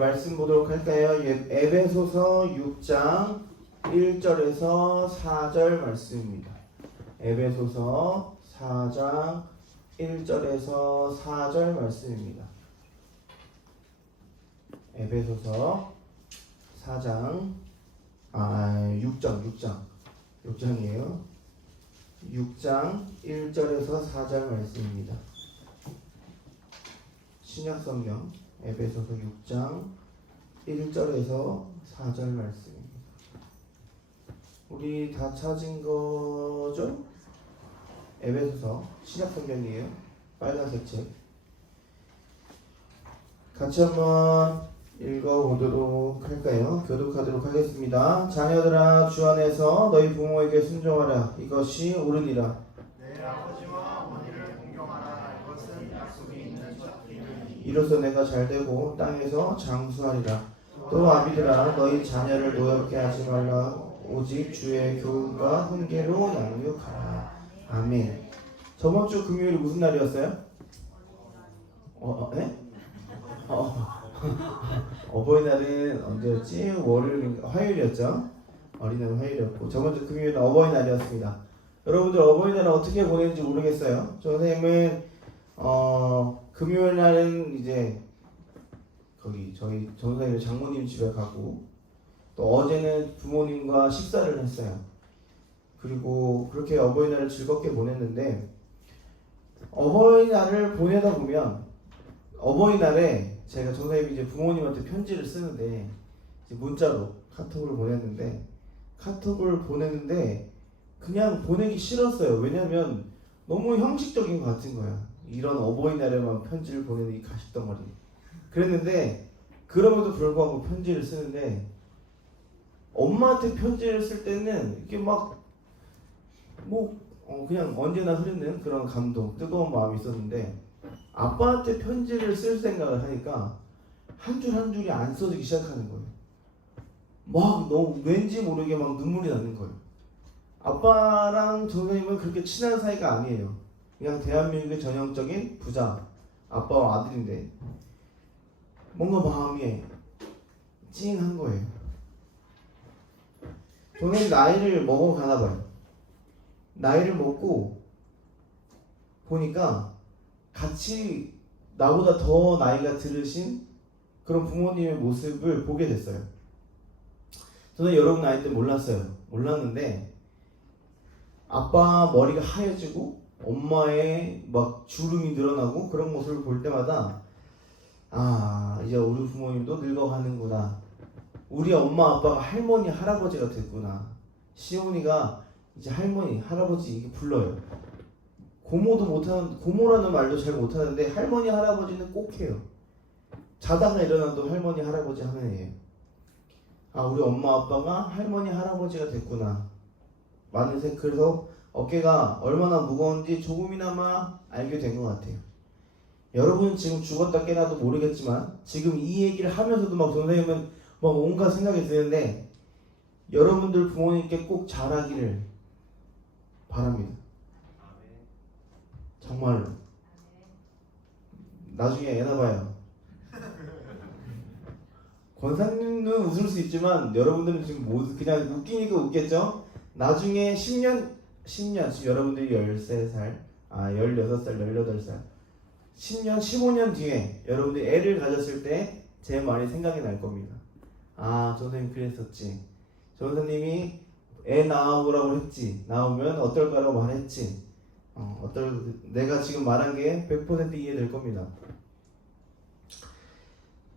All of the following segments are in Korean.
말씀 보도록 할까요? 에베소서 6장 1절에서 4절 말씀입니다. 에베소서 4장 1절에서 4절 말씀입니다. 에베소서 4장 6장이에요. 6장 1절에서 4절 말씀입니다. 신약성경 에베소서 6장 1절에서 4절 말씀입니다. 우리 다 찾은 거죠? 에베소서 신약성경이에요. 빨간색 책. 같이 한번 읽어보도록 할까요? 교독하도록 하겠습니다. 자녀들아, 주 안에서 너희 부모에게 순종하라. 이것이 옳으니라. 내 아버지와 어머니를 공경하라. 이것은 약속이 있는 첫 기능이니. 이로써 내가 잘되고 땅에서 장수하리라. 또 아비들아, 너희 자녀를 노엽게 하지 말라. 오직 주의 교훈과 훈계로 양육하라. 아멘. 저번 주 금요일이 무슨 날이었어요? 어버이날은 언제였지? 화요일이었죠? 어린이날 화요일이었고, 저번 주 금요일은 어버이날이었습니다. 여러분들 어버이날은 어떻게 보냈는지 모르겠어요. 선생님은 금요일날은 이제 거기 저희 전선생님 장모님 집에 가고, 또 어제는 부모님과 식사를 했어요. 그리고 그렇게 어버이날을 즐겁게 보냈는데, 어버이날을 보내다 보면 어버이날에 제가 전선생님이 이제 부모님한테 편지를 쓰는데, 이제 문자로 카톡을 보냈는데 그냥 보내기 싫었어요. 왜냐면 너무 형식적인 것 같은 거야. 이런 어버이날에만 편지를 보내는 이 가식덩어리. 그랬는데 그럼에도 불구하고 편지를 쓰는데, 엄마한테 편지를 쓸 때는 이게 그냥 언제나 흐르는 그런 감동, 뜨거운 마음이 있었는데, 아빠한테 편지를 쓸 생각을 하니까 한 줄 한 줄이 안 써지기 시작하는 거예요. 너무 왠지 모르게 눈물이 나는 거예요. 아빠랑 선생님은 그렇게 친한 사이가 아니에요. 그냥 대한민국의 전형적인 부자, 아빠와 아들인데 뭔가 마음이 찡한 거예요. 저는 나이를 먹어가나 봐요. 나이를 먹고 보니까 같이 나보다 더 나이가 들으신 그런 부모님의 모습을 보게 됐어요. 저는 여러분 나이 때 몰랐는데 아빠 머리가 하얘지고 엄마의 주름이 늘어나고 그런 모습을 볼 때마다, 이제 우리 부모님도 늙어가는구나. 우리 엄마 아빠가 할머니 할아버지가 됐구나. 시온이가 이제 할머니 할아버지 이게 불러요. 고모라는 말도 잘 못하는데 할머니 할아버지는 꼭 해요. 자다가 일어나도 할머니 할아버지 하는 애예요. 우리 엄마 아빠가 할머니 할아버지가 됐구나. 그래서 어깨가 얼마나 무거운지 조금이나마 알게 된 것 같아요. 여러분은 지금 죽었다 깨나도 모르겠지만 지금 이 얘기를 하면서도 선생님은 온갖 생각이 드는데, 여러분들 부모님께 꼭 잘하기를 바랍니다. 정말로. 나중에 애 낳아봐요. 권사님은 웃을 수 있지만 여러분들은 지금 그냥 웃기니까 웃겠죠? 나중에 10년 지금 여러분들이 13살, 16살, 18살 10년, 15년 뒤에 여러분들이 애를 가졌을 때 제 말이 생각이 날 겁니다. 저 선생님 그랬었지. 저 선생님이 애 낳아보라고 했지. 낳으면 어떨 거라고 말했지. 내가 지금 말한 게 100% 이해될 겁니다.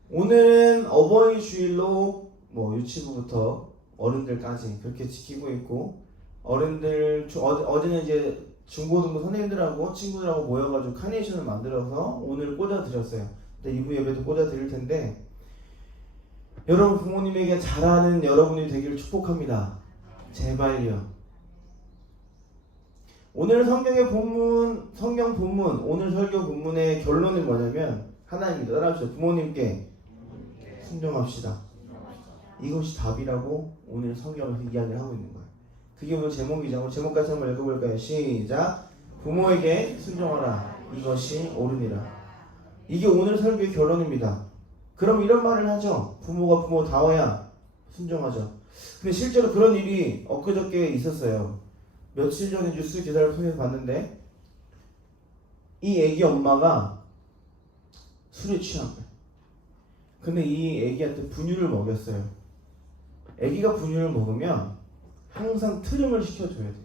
오늘은 어버이 주일로 유치부부터 어른들까지 그렇게 지키고 있고, 어제는 이제 중고등부 선생님들하고 친구들하고 모여가지고 카네이션을 만들어서 오늘 꽂아드렸어요. 2부 예배도 꽂아드릴 텐데, 여러분 부모님에게 잘하는 여러분이 되기를 축복합니다. 제발요. 오늘 성경 본문, 오늘 설교 본문의 결론은 뭐냐면 하나입니다. 따라하시죠. 부모님께 순종합시다. 이것이 답이라고 오늘 성경에서 이야기를 하고 있는 거예요. 그게 오늘 제목이죠. 오늘 제목까지 한번 읽어볼까요? 시작. 부모에게 순종하라. 이것이 옳으니라. 이게 오늘 설교의 결론입니다. 그럼 이런 말을 하죠. 부모가 부모다워야 순종하죠. 근데 실제로 그런 일이 엊그저께 있었어요. 며칠 전에 뉴스 기사를 통해서 봤는데 이 애기 엄마가 술에 취한 거예요. 근데 이 애기한테 분유를 먹였어요. 애기가 분유를 먹으면 항상 트림을 시켜줘야 돼요.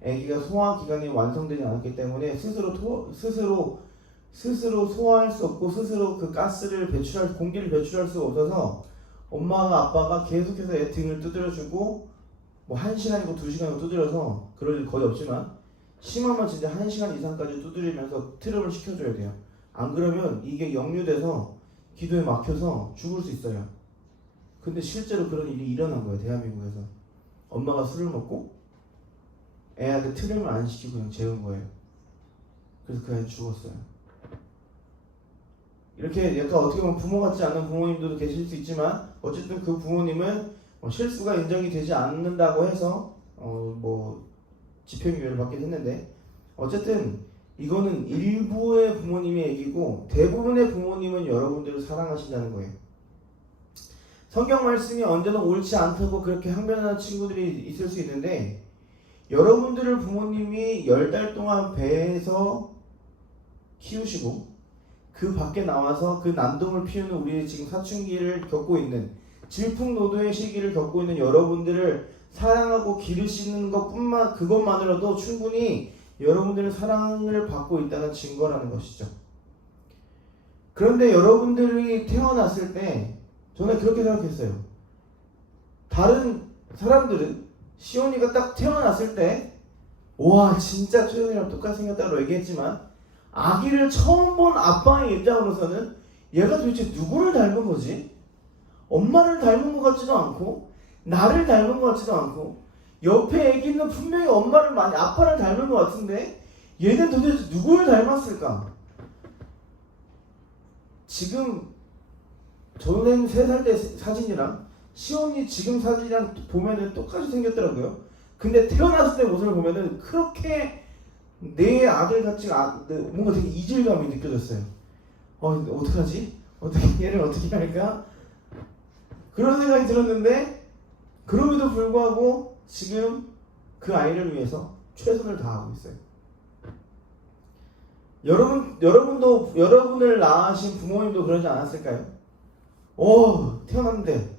애기가 소화기관이 완성되지 않았기 때문에 스스로 소화할 수 없고 스스로 그 가스를 공기를 배출할 수가 없어서 엄마가 아빠가 계속해서 애 등을 두드려주고 뭐 1시간이고 2시간이고 두드려서 그럴 일 거의 없지만 심하면 진짜 1시간 이상까지 두드리면서 트림을 시켜줘야 돼요. 안 그러면 이게 역류돼서 기도에 막혀서 죽을 수 있어요. 근데 실제로 그런 일이 일어난 거예요. 대한민국에서. 엄마가 술을 먹고 애한테 트림을 안 시키고 그냥 재운 거예요. 그래서 그 애는 죽었어요. 이렇게 약간 어떻게 보면 부모 같지 않은 부모님들도 계실 수 있지만 어쨌든 그 부모님은 실수가 인정이 되지 않는다고 해서 뭐 집행유예를 받게 됐는데 어쨌든 이거는 일부의 부모님의 얘기고 대부분의 부모님은 여러분들을 사랑하신다는 거예요. 성경 말씀이 언제나 옳지 않다고 그렇게 항변하는 친구들이 있을 수 있는데 여러분들을 부모님이 10달 동안 배에서 키우시고 그 밖에 나와서 그 난동을 피우는 우리의 지금 사춘기를 겪고 있는 질풍노도의 시기를 겪고 있는 여러분들을 사랑하고 기르시는 그것만으로도 충분히 여러분들의 사랑을 받고 있다는 증거라는 것이죠. 그런데 여러분들이 태어났을 때 저는 그렇게 생각했어요. 다른 사람들은 시온이가 딱 태어났을 때 와 진짜 초연이랑 똑같이 생겼다고 얘기했지만 아기를 처음 본 아빠의 입장으로서는 얘가 도대체 누구를 닮은 거지? 엄마를 닮은 것 같지도 않고 나를 닮은 것 같지도 않고 옆에 애기는 분명히 아빠를 닮은 것 같은데 얘는 도대체 누구를 닮았을까? 지금 저는 3살 때 사진이랑 시온이 지금 사진이랑 보면은 똑같이 생겼더라고요. 근데 태어났을 때 모습을 보면은 그렇게 내 아들 같지 뭔가 되게 이질감이 느껴졌어요. 어떡하지? 얘를 어떻게 할까? 그런 생각이 들었는데 그럼에도 불구하고 지금 그 아이를 위해서 최선을 다하고 있어요. 여러분도 여러분을 낳으신 부모님도 그러지 않았을까요? 태어났는데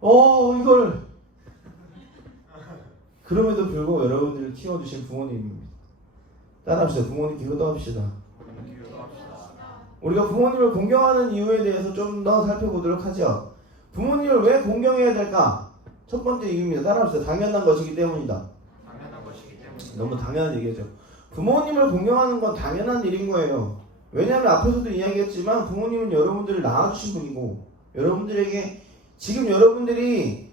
이걸 그럼에도 불구하고 여러분들을 키워주신 부모님입니다. 따라합시다. 부모님 기도합시다. 우리가 부모님을 공경하는 이유에 대해서 좀 더 살펴보도록 하죠. 부모님을 왜 공경해야 될까? 첫 번째 이유입니다. 따라합시다. 당연한 것이기 때문이다. 너무 당연한 얘기죠. 부모님을 공경하는 건 당연한 일인 거예요. 왜냐하면 앞에서도 이야기했지만 부모님은 여러분들을 낳아주신 분이고 여러분들에게 지금 여러분들에게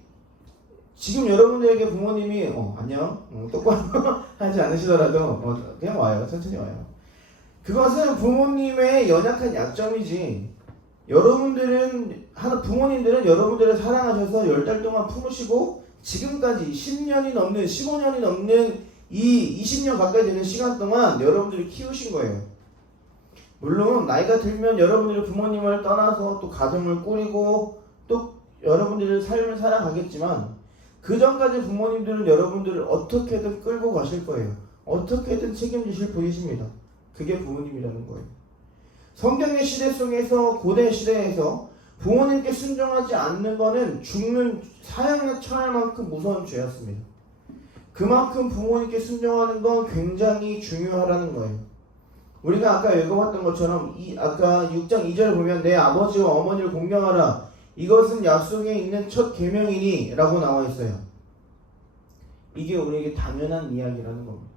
부모님이 안녕 똑바로 하지 않으시더라도 그냥 와요. 천천히 와요. 그것은 부모님의 연약한 약점이지. 부모님들은 여러분들을 사랑하셔서 10달 동안 품으시고 지금까지 10년이 넘는 15년이 넘는 이 20년 가까이 되는 시간 동안 여러분들을 키우신 거예요. 물론 나이가 들면 여러분들이 부모님을 떠나서 또 가정을 꾸리고 또 여러분들의 삶을 살아가겠지만 그 전까지 부모님들은 여러분들을 어떻게든 끌고 가실 거예요. 어떻게든 책임지실 분이십니다. 그게 부모님이라는 거예요. 성경의 시대 속에서 고대 시대에서 부모님께 순종하지 않는 것은 죽는 사형에 처할 만큼 무서운 죄였습니다. 그만큼 부모님께 순종하는 건 굉장히 중요하다는 거예요. 우리가 아까 읽어봤던 것처럼 아까 6장 2절을 보면 내 아버지와 어머니를 공경하라. 이것은 약속에 있는 첫 계명이니 라고 나와 있어요. 이게 우리에게 당연한 이야기라는 겁니다.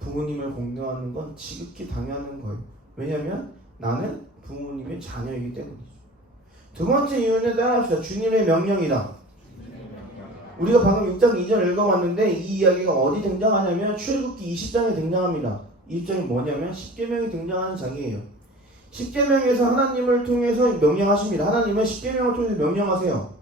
부모님을 공경하는 건 지극히 당연한 거예요. 왜냐하면 나는 부모님의 자녀이기 때문이죠. 두 번째 이유는 따라합시다. 주님의 명령이다. 우리가 방금 6장 2절 읽어봤는데 이 이야기가 어디 등장하냐면 출애굽기 20장에 등장합니다. 20장이 뭐냐면 십계명이 등장하는 장이에요. 십계명에서 하나님을 통해서 명령하십니다. 하나님은 십계명을 통해서 명령하세요.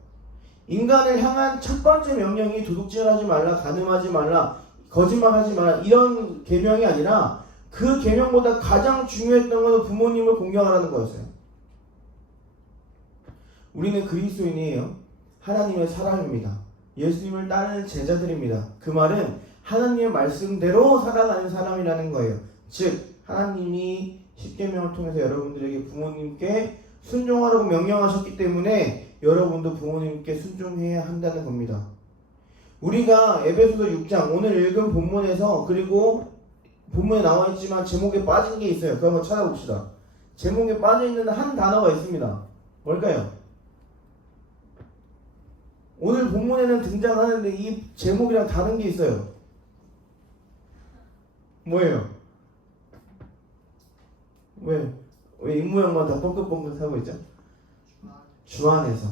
인간을 향한 첫 번째 명령이 도둑질하지 말라, 간음하지 말라, 거짓말하지 말라 이런 계명이 아니라 그 계명보다 가장 중요했던 것은 부모님을 공경하라는 거였어요. 우리는 그리스도인이에요. 하나님의 사람입니다. 예수님을 따르는 제자들입니다. 그 말은 하나님의 말씀대로 살아가는 사람이라는 거예요. 즉 하나님이 십계명을 통해서 여러분들에게 부모님께 순종하라고 명령하셨기 때문에 여러분도 부모님께 순종해야 한다는 겁니다. 우리가 에베소서 6장 오늘 읽은 본문에서, 그리고 본문에 나와 있지만 제목에 빠진 게 있어요. 그거 한번 찾아봅시다. 제목에 빠져있는 한 단어가 있습니다. 뭘까요? 오늘 본문에는 등장하는데 이 제목이랑 다른 게 있어요. 뭐예요? 왜 입모양만 다 뻥긋뻥긋하고 있죠? 주 안에서.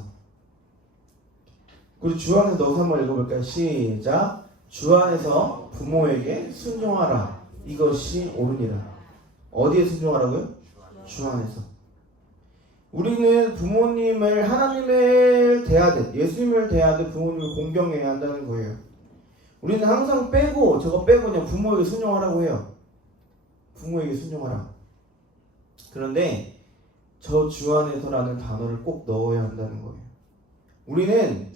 우리 주 안에서 넣어서 한번 읽어볼까요? 시작. 주 안에서 부모에게 순종하라. 이것이 옳으니라. 어디에 순종하라고요? 주 안에서. 우리는 부모님을 하나님을 대하듯, 예수님을 대하듯 부모님을 공경해야 한다는 거예요. 우리는 항상 저거 빼고 그냥 부모에게 순종하라고 해요. 부모에게 순종하라. 그런데 저 주 안에서라는 단어를 꼭 넣어야 한다는 거예요. 우리는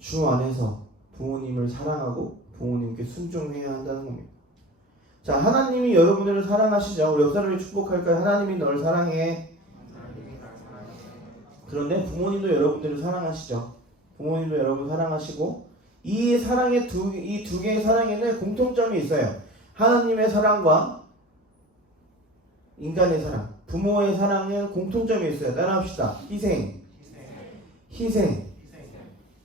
주 안에서 부모님을 사랑하고 부모님께 순종해야 한다는 겁니다. 자, 하나님이 여러분들을 사랑하시죠. 우리 옆사람이 축복할까요? 하나님이 널 사랑해. 그런데 부모님도 여러분들을 사랑하시죠. 부모님도 여러분 사랑하시고, 이 사랑의 이 두 개의 사랑에는 공통점이 있어요. 하나님의 사랑과 인간의 사랑. 부모의 사랑은 공통점이 있어요. 따라합시다. 희생.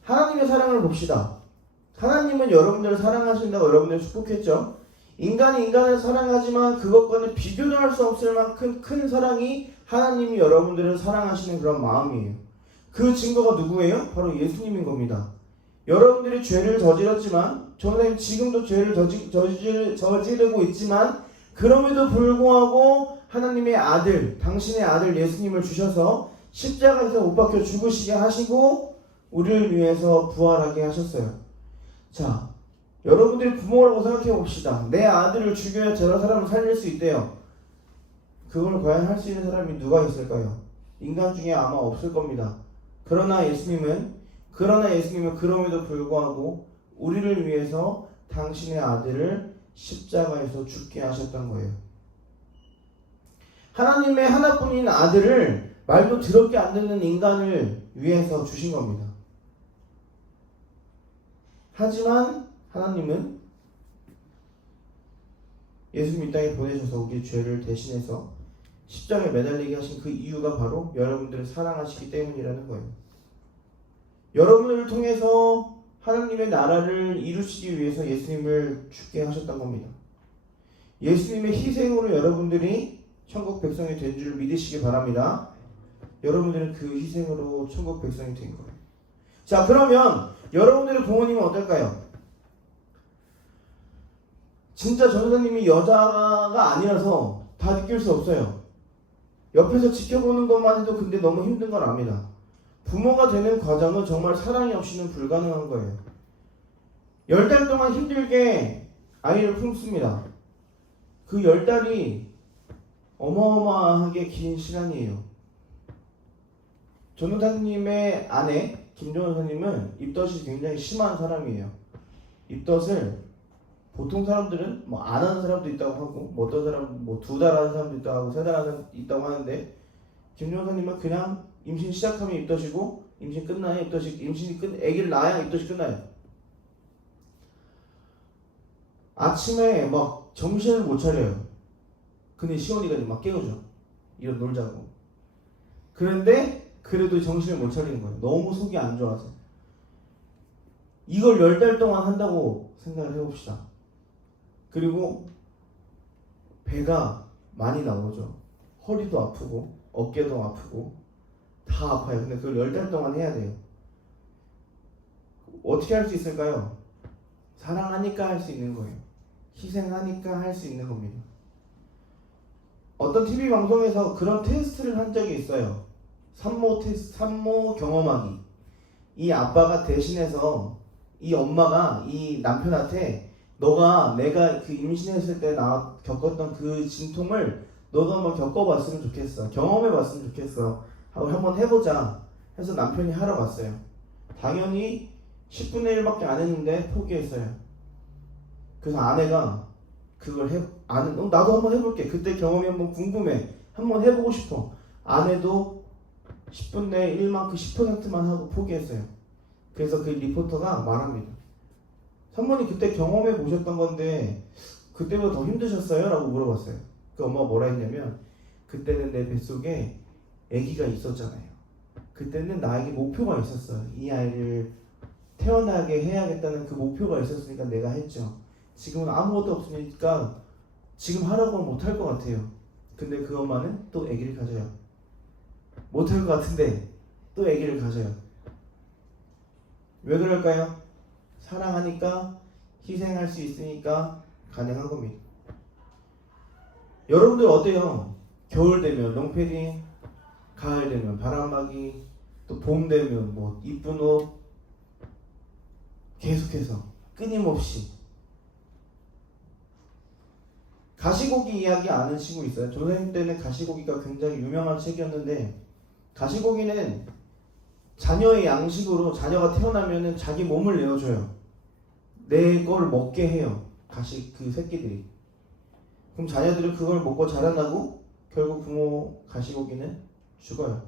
하나님의 사랑을 봅시다. 하나님은 여러분들을 사랑하신다고 여러분들 축복했죠. 인간이 인간을 사랑하지만 그것과는 비교도 할 수 없을 만큼 큰 사랑이 하나님이 여러분들을 사랑하시는 그런 마음이에요. 그 증거가 누구예요? 바로 예수님인 겁니다. 여러분들이 죄를 저질렀지만, 저는 지금도 죄를 저지르고 있지만, 그럼에도 불구하고 하나님의 아들, 당신의 아들 예수님을 주셔서 십자가에서 못 박혀 죽으시게 하시고 우리를 위해서 부활하게 하셨어요. 자, 여러분들이 부모라고 생각해 봅시다. 내 아들을 죽여야 저 사람을 살릴 수 있대요. 그걸 과연 할 수 있는 사람이 누가 있을까요? 인간 중에 아마 없을 겁니다. 그러나 예수님은 그럼에도 불구하고 우리를 위해서 당신의 아들을 십자가에서 죽게 하셨던 거예요. 하나님의 하나뿐인 아들을 말도 더럽게 안 듣는 인간을 위해서 주신 겁니다. 하지만 하나님은 예수님 이 땅에 보내셔서 우리 죄를 대신해서 십자가에 매달리게 하신 그 이유가 바로 여러분들을 사랑하시기 때문이라는 거예요. 여러분을 통해서 하나님의 나라를 이루시기 위해서 예수님을 죽게 하셨던 겁니다. 예수님의 희생으로 여러분들이 천국 백성이 된 줄 믿으시기 바랍니다. 여러분들은 그 희생으로 천국 백성이 된 거예요. 자, 그러면 여러분들의 부모님은 어떨까요? 진짜 전도사님이 여자가 아니라서 다 느낄 수 없어요. 옆에서 지켜보는 것만 해도 근데 너무 힘든 걸 압니다. 부모가 되는 과정은 정말 사랑이 없이는 불가능한 거예요. 10달 동안 힘들게 아이를 품습니다. 그 10달이 어마어마하게 긴 시간이에요. 전도사님의 아내 김전도사님은 입덧이 굉장히 심한 사람이에요. 입덧을 보통 사람들은 뭐 안 하는 사람도 있다고 하고, 뭐 어떤 사람은 뭐 2달 하는 사람도 있다고 하고, 3달 하는 사람도 있다고 하는데, 김전도사님은 그냥 임신 시작하면 입덧이고, 임신 끝나야 입덧이, 아기를 낳아야 입덧이 끝나요. 아침에 막 정신을 못 차려요. 근데 시온이가 막 깨우죠. 이런 놀자고. 그런데 그래도 정신을 못 차리는 거예요. 너무 속이 안 좋아서. 이걸 10달 동안 한다고 생각을 해봅시다. 그리고 배가 많이 나오죠. 허리도 아프고 어깨도 아프고 다 아파요. 근데 그걸 10달 동안 해야 돼요. 어떻게 할 수 있을까요? 사랑하니까 할 수 있는 거예요. 희생하니까 할 수 있는 겁니다. 어떤 TV 방송에서 그런 테스트를 한 적이 있어요. 산모 경험하기. 이 아빠가 대신해서 이 엄마가 이 남편한테 내가 그 임신했을 때 겪었던 그 진통을 너도 한번 겪어봤으면 좋겠어. 경험해봤으면 좋겠어. 한번 해보자 해서 남편이 하러 갔어요. 당연히 10분의 1밖에 안 했는데 포기했어요. 그래서 아내가 그걸 나도 한번 해볼게. 그때 경험이 한번 궁금해. 한번 해보고 싶어. 아내도 10분의 1만큼 10%만 하고 포기했어요. 그래서 그 리포터가 말합니다. 사모님 그때 경험해 보셨던 건데 그때보다 더 힘드셨어요? 라고 물어봤어요. 그 엄마가 뭐라 했냐면 그때는 내 뱃속에 아기가 있었잖아요. 그때는 나에게 목표가 있었어요. 이 아이를 태어나게 해야겠다는 그 목표가 있었으니까 내가 했죠. 지금은 아무것도 없으니까 지금 하라고 하면 못할 것 같아요. 근데 그 엄마는 또 아기를 가져요. 못할 것 같은데 또 아기를 가져요. 왜 그럴까요? 사랑하니까, 희생할 수 있으니까 가능한 겁니다. 여러분들 어때요? 겨울 되면 롱패딩, 가을 되면 바람막이, 또 봄 되면 뭐 이쁜 옷, 계속해서 끊임없이. 가시고기 이야기 아는 친구 있어요? 선생님 때는 가시고기가 굉장히 유명한 책이었는데, 가시고기는 자녀의 양식으로 자녀가 태어나면은 자기 몸을 내어줘요. 내 걸 먹게 해요. 그 새끼들이. 그럼 자녀들은 그걸 먹고 자라나고 결국 부모 가시고기는 죽어요.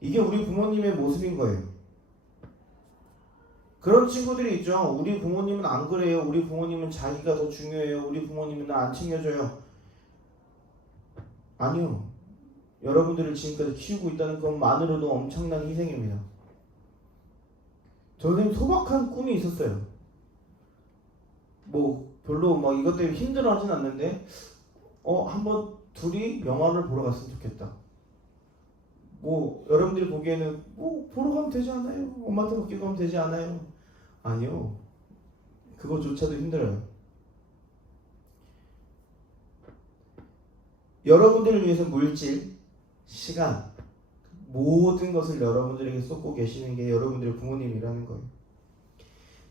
이게 우리 부모님의 모습인 거예요. 그런 친구들이 있죠. 우리 부모님은 안 그래요. 우리 부모님은 자기가 더 중요해요. 우리 부모님은 나 안 챙겨줘요. 아니요. 여러분들을 지금까지 키우고 있다는 것만으로도 엄청난 희생입니다. 저는 소박한 꿈이 있었어요. 뭐 별로 막 이것 때문에 힘들어하진 않는데 한번 둘이 영화를 보러 갔으면 좋겠다. 뭐 여러분들이 보기에는 뭐 보러 가면 되지 않아요? 엄마한테 맡기고 가면 되지 않아요? 아니요. 그거조차도 힘들어요. 여러분들을 위해서 물질, 시간, 모든 것을 여러분들에게 쏟고 계시는 게 여러분들의 부모님이라는 거예요.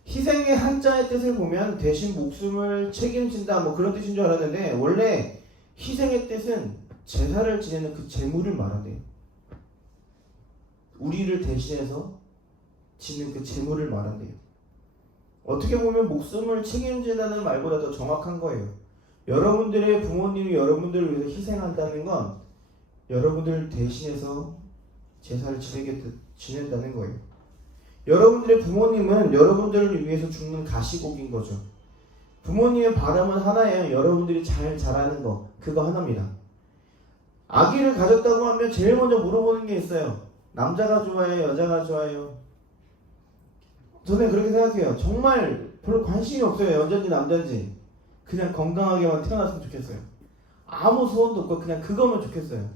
희생의 한자의 뜻을 보면 대신 목숨을 책임진다 뭐 그런 뜻인 줄 알았는데 원래 희생의 뜻은 제사를 지내는 그 제물을 말한대요. 우리를 대신해서 지는 그 제물을 말한대요. 어떻게 보면 목숨을 책임진다는 말보다 더 정확한 거예요. 여러분들의 부모님이 여러분들을 위해서 희생한다는 건 여러분들을 대신해서 제사를 지낸다는 거예요. 여러분들의 부모님은 여러분들을 위해서 죽는 가시고기인 거죠. 부모님의 바람은 하나예요. 여러분들이 잘 자라는 거. 그거 하나입니다. 아기를 가졌다고 하면 제일 먼저 물어보는 게 있어요. 남자가 좋아요? 여자가 좋아요? 저는 그렇게 생각해요. 정말 별로 관심이 없어요. 여자인지 남자인지. 그냥 건강하게만 태어났으면 좋겠어요. 아무 소원도 없고 그냥 그거면 좋겠어요.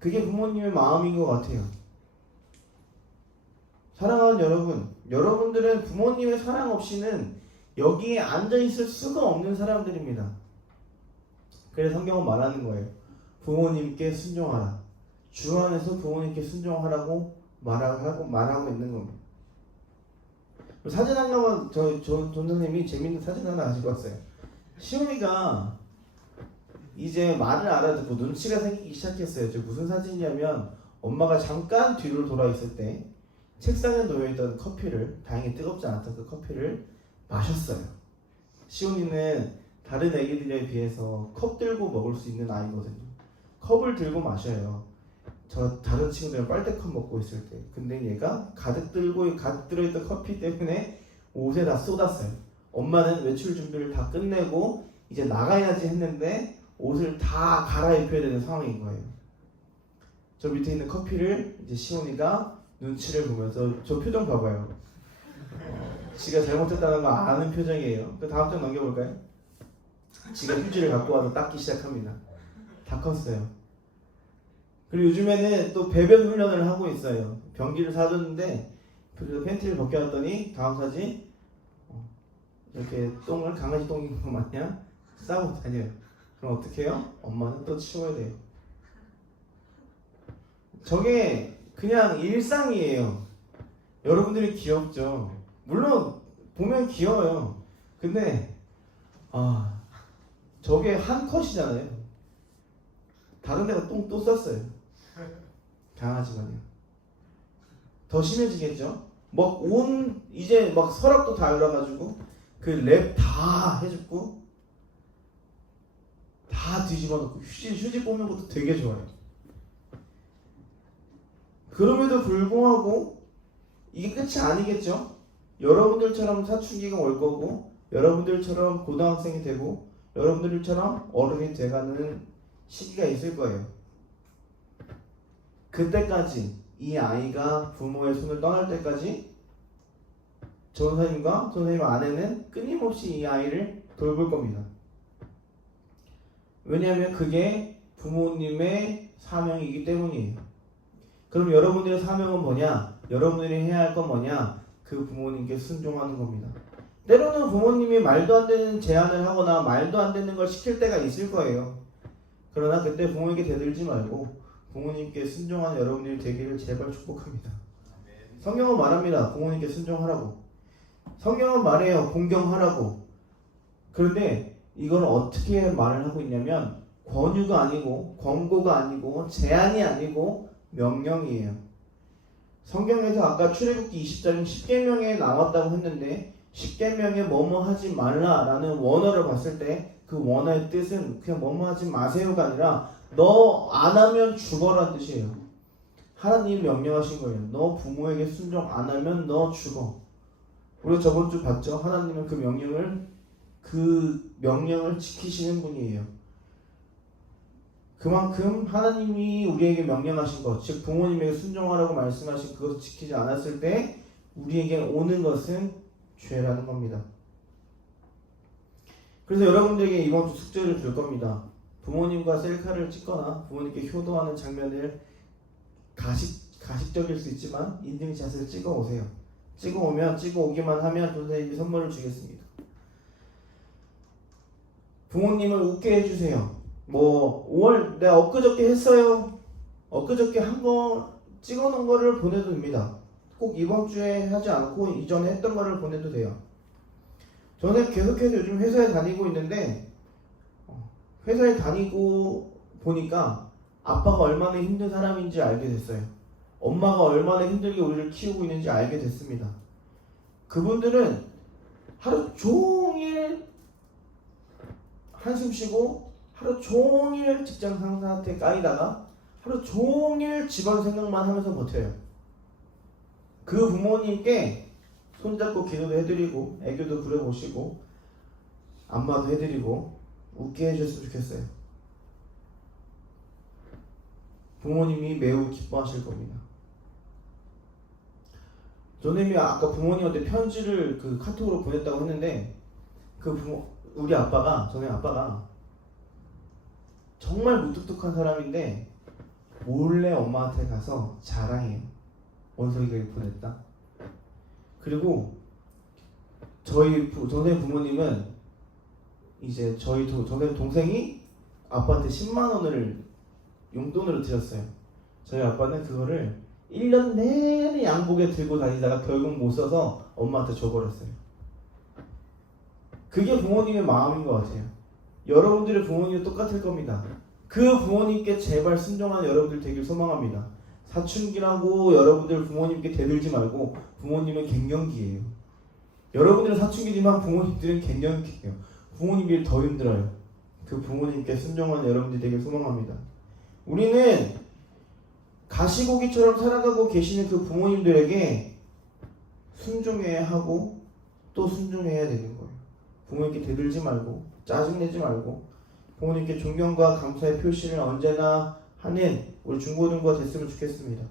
그게 부모님의 마음인 것 같아요. 사랑하는 여러분, 여러분들은 부모님의 사랑 없이는 여기에 앉아있을 수가 없는 사람들입니다. 그래서 성경은 말하는 거예요. 부모님께 순종하라. 주 안에서 부모님께 순종하라고 말하고 있는 겁니다. 사진 하나만 전 선생님이 재밌는 사진 하나 가지고 왔어요. 시온이가 이제 말을 알아듣고 눈치가 생기기 시작했어요. 저 무슨 사진이냐면 엄마가 잠깐 뒤로 돌아 있을 때 책상에 놓여있던 커피를, 다행히 뜨겁지 않았던 그 커피를 마셨어요. 시온이는 다른 애기들에 비해서 컵 들고 먹을 수 있는 아이거든요. 컵을 들고 마셔요. 저 다른 친구들은 빨대컵 먹고 있을 때. 근데 얘가 가득 들어있던 커피 때문에 옷에 다 쏟았어요. 엄마는 외출 준비를 다 끝내고 이제 나가야지 했는데 옷을 다 갈아입혀야 되는 상황인 거예요. 저 밑에 있는 커피를 이제 시온이가 눈치를 보면서 저 표정 봐봐요. 지가 잘못했다는 거 아는 표정이에요. 그 다음 장 넘겨볼까요? 지가 휴지를 갖고 와서 닦기 시작합니다. 다 컸어요. 그리고 요즘에는 또 배변 훈련을 하고 있어요. 변기를 사줬는데 그래서 팬티를 벗겨놨더니 다음 사진 이렇게 똥을 강아지 똥인 것 마냥 싸고 다녀요. 그럼 어떻게 해요? 엄마는 또 치워야 돼요. 저게 그냥 일상이에요. 여러분들이 귀엽죠. 물론 보면 귀여워요. 근데 저게 한 컷이잖아요. 다른 데가 똥 또 쌌어요. 강하지만요. 더 심해지겠죠. 이제 막 서랍도 다 열어가지고 그 랩 다 해줬고 다 뒤집어 놓고 휴지 뽑는 것도 되게 좋아요. 그럼에도 불구하고 이게 끝이 아니겠죠. 여러분들처럼 사춘기가 올 거고, 여러분들처럼 고등학생이 되고, 여러분들처럼 어른이 돼가는 시기가 있을 거예요. 그때까지 이 아이가 부모의 손을 떠날 때까지 전사님과 전사님 아내는 끊임없이 이 아이를 돌볼 겁니다. 왜냐하면 그게 부모님의 사명이기 때문이에요. 그럼 여러분들의 사명은 뭐냐? 여러분들이 해야 할 건 뭐냐? 그 부모님께 순종하는 겁니다. 때로는 부모님이 말도 안 되는 제안을 하거나 말도 안 되는 걸 시킬 때가 있을 거예요. 그러나 그때 부모에게 대들지 말고 부모님께 순종하는 여러분들이 되기를 제발 축복합니다. 성경은 말합니다. 부모님께 순종하라고. 성경은 말해요. 공경하라고. 그런데 이건 어떻게 말을 하고 있냐면 권유가 아니고 권고가 아니고 제안이 아니고 명령이에요. 성경에서 아까 출애굽기 20장인 10계명에 나왔다고 했는데 10계명에 뭐뭐 하지 말라라는 원어를 봤을 때 그 원어의 뜻은 그냥 뭐뭐 하지 마세요가 아니라 너 안 하면 죽어라는 뜻이에요. 하나님이 명령하신 거예요. 너 부모에게 순종 안 하면 너 죽어. 우리가 저번 주 봤죠? 하나님은 그 명령을 지키시는 분이에요. 그만큼 하나님이 우리에게 명령하신 것, 즉 부모님에게 순종하라고 말씀하신 그것을 지키지 않았을 때 우리에게 오는 것은 죄라는 겁니다. 그래서 여러분들에게 이번 주 숙제를 줄 겁니다. 부모님과 셀카를 찍거나 부모님께 효도하는 장면을 가식적일 수 있지만 인증샷을 찍어 오세요. 찍어 오기만 하면 선생님이 선물을 주겠습니다. 부모님을 웃게 해주세요. 내가 엊그저께 했어요. 엊그저께 한 거 찍어놓은 거를 보내도 됩니다. 꼭 이번 주에 하지 않고 이전에 했던 거를 보내도 돼요. 저는 계속해서 요즘 회사에 다니고 있는데 회사에 다니고 보니까 아빠가 얼마나 힘든 사람인지 알게 됐어요. 엄마가 얼마나 힘들게 우리를 키우고 있는지 알게 됐습니다. 그분들은 하루 종일 한숨 쉬고 하루 종일 직장 상사한테 까이다가 하루 종일 집안 생각만 하면서 버텨요. 그 부모님께 손잡고 기도도 해드리고 애교도 부려보시고 안마도 해드리고 웃게 해주셨으면 좋겠어요. 부모님이 매우 기뻐하실 겁니다. 선생님이 아까 부모님한테 편지를 카톡으로 보냈다고 했는데 우리 아빠가 저희 아빠가 정말 무뚝뚝한 사람인데 몰래 엄마한테 가서 자랑해요. 원석이가 보냈다. 그리고 저희 부모님은 이제 저희 동생이 아빠한테 10만 원을 용돈으로 드렸어요. 저희 아빠는 그거를 1년 내내 양복에 들고 다니다가 결국 못 써서 엄마한테 줘버렸어요. 그게 부모님의 마음인 것 같아요. 여러분들의 부모님은 똑같을 겁니다. 그 부모님께 제발 순종하는 여러분들 되길 소망합니다. 사춘기라고 여러분들 부모님께 대들지 말고 부모님은 갱년기예요. 여러분들은 사춘기지만 부모님들은 갱년기예요. 부모님이 더 힘들어요. 그 부모님께 순종하는 여러분들이 되길 소망합니다. 우리는 가시고기처럼 살아가고 계시는 그 부모님들에게 순종해야 하고 또 순종해야 되는 거예요. 부모님께 대들지 말고 짜증내지 말고 부모님께 존경과 감사의 표시를 언제나 하는 우리 중고등부가 됐으면 좋겠습니다.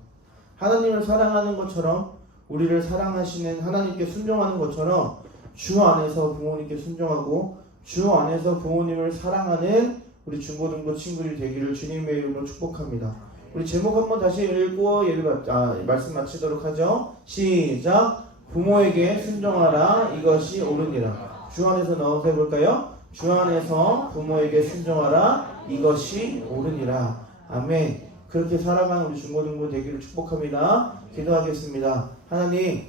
하나님을 사랑하는 것처럼 우리를 사랑하시는 하나님께 순종하는 것처럼 주 안에서 부모님께 순종하고 주 안에서 부모님을 사랑하는 우리 중고등부 친구들이 되기를 주님의 이름으로 축복합니다. 우리 제목 한번 다시 읽고 말씀 마치도록 하죠. 시작. 부모에게 순종하라. 이것이 옳으니라. 주 안에서 나와서 해볼까요? 주 안에서 부모에게 순종하라. 이것이 옳으니라. 아멘. 그렇게 살아가는 우리 중고등부 되기를 축복합니다. 기도하겠습니다. 하나님,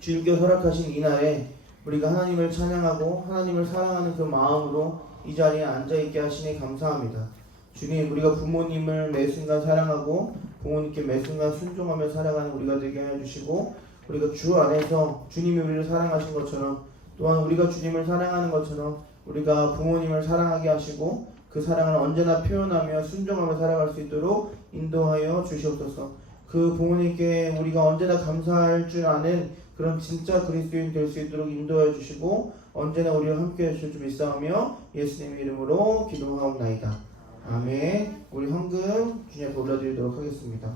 주님께서 허락하신 이 날에 우리가 하나님을 찬양하고 하나님을 사랑하는 그 마음으로 이 자리에 앉아있게 하시니 감사합니다. 주님, 우리가 부모님을 매 순간 사랑하고 부모님께 매 순간 순종하며 살아가는 우리가 되게 하여 주시고, 우리가 주 안에서 주님이 우리를 사랑하신 것처럼 또한 우리가 주님을 사랑하는 것처럼 우리가 부모님을 사랑하게 하시고 그 사랑을 언제나 표현하며 순종하며 살아갈 수 있도록 인도하여 주시옵소서. 그 부모님께 우리가 언제나 감사할 줄 아는 그런 진짜 그리스도인 될 수 있도록 인도하여 주시고 언제나 우리와 함께 하실 줄 믿사오며 예수님의 이름으로 기도하옵나이다. 아멘. 우리 헌금 주님 앞에 올려드리도록 하겠습니다.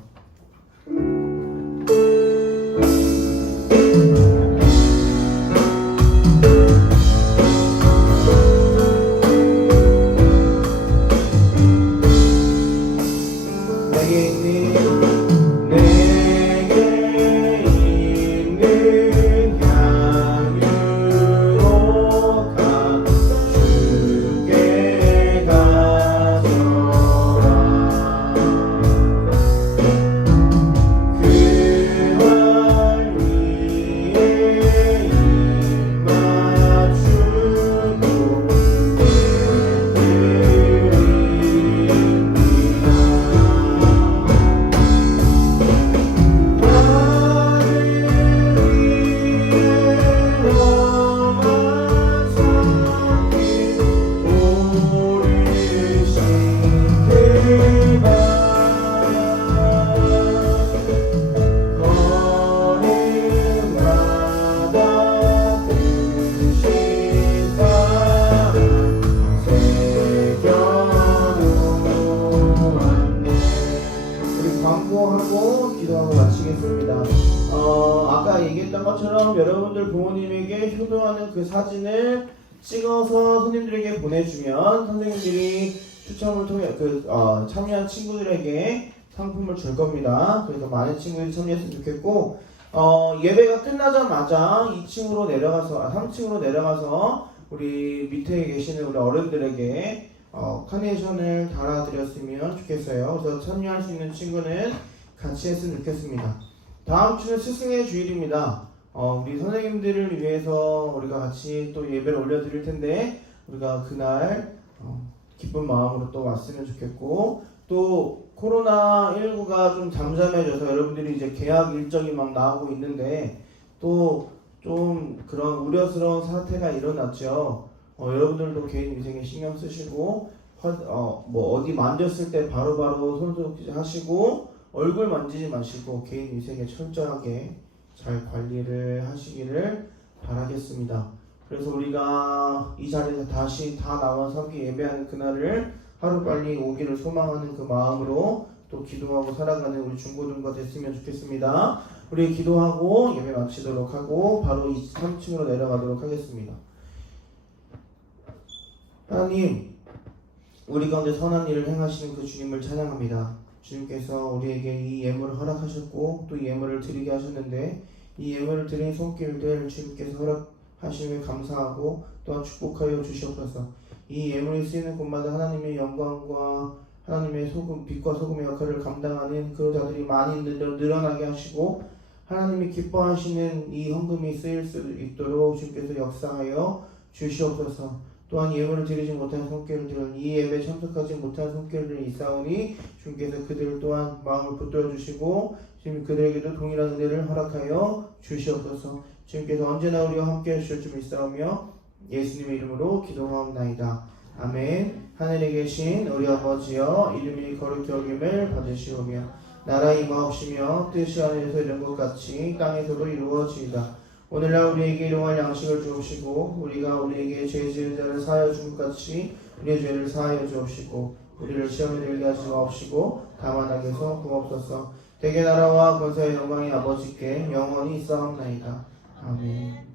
하고 기도하고 마치겠습니다. 아까 얘기했던 것처럼 여러분들 부모님에게 효도하는 그 사진을 찍어서 선생님들에게 보내주면 선생님들이 추첨을 통해 참여한 친구들에게 상품을 줄 겁니다. 그래서 많은 친구들이 참여했으면 좋겠고, 예배가 끝나자마자 2층으로 내려가서 3층으로 내려가서 우리 밑에 계시는 우리 어른들에게 카네이션을 달아드렸으면 좋겠어요. 그래서 참여할 수 있는 친구는 같이 했으면 좋겠습니다. 다음 주는 스승의 주일입니다. 우리 선생님들을 위해서 우리가 같이 또 예배를 올려드릴 텐데 우리가 그날 기쁜 마음으로 또 왔으면 좋겠고, 또 코로나19가 좀 잠잠해져서 여러분들이 이제 개학 일정이 막 나오고 있는데 또 좀 그런 우려스러운 사태가 일어났죠. 여러분들도 개인 위생에 신경 쓰시고 어디 만졌을 때 바로바로 손소독하시고 얼굴 만지지 마시고 개인 위생에 철저하게 잘 관리를 하시기를 바라겠습니다. 그래서 우리가 이 자리에서 다시 다 나와서 함께 예배하는 그날을 하루빨리 오기를 소망하는 그 마음으로 또 기도하고 살아가는 우리 중고등부가 됐으면 좋겠습니다. 우리 기도하고 예배 마치도록 하고 바로 3층으로 내려가도록 하겠습니다. 하나님, 우리 가운데 선한 일을 행하시는 그 주님을 찬양합니다. 주님께서 우리에게 이 예물을 허락하셨고 또 이 예물을 드리게 하셨는데 이 예물을 드린 손길들 주님께서 허락하심에 감사하고 또한 축복하여 주시옵소서. 이 예물이 쓰이는 곳마다 하나님의 영광과 하나님의 빛과 소금의 역할을 감당하는 그 자들이 많이 늘어나게 하시고 하나님이 기뻐하시는 이 헌금이 쓰일 수 있도록 주님께서 역사하여 주시옵소서. 또한 예물을 드리지 못한 손길들, 이 예배에 참석하지 못한 손길들이 있사오니 주님께서 그들 또한 마음을 붙들어 주시고 주님 그들에게도 동일한 은혜를 허락하여 주시옵소서. 주님께서 언제나 우리와 함께 하실 줄 믿사오며 예수님의 이름으로 기도하옵나이다. 아멘. 하늘에 계신 우리 아버지여, 이름이 거룩히 여김을 받으시오며 나라 임하옵시며 뜻이 하늘에서 이룬 것 같이 땅에서도 이루어지이다. 오늘날 우리에게 일용할 양식을 주옵시고 우리가 우리에게 죄 지은 자를 사하여 준 것 같이 우리의 죄를 사하여 주옵시고 우리를 시험에 들게 하지 마옵시고 다만 악에서 구하옵소서. 대개 나라와 권세와 영광이 아버지께 영원히 있사옵나이다. 아멘.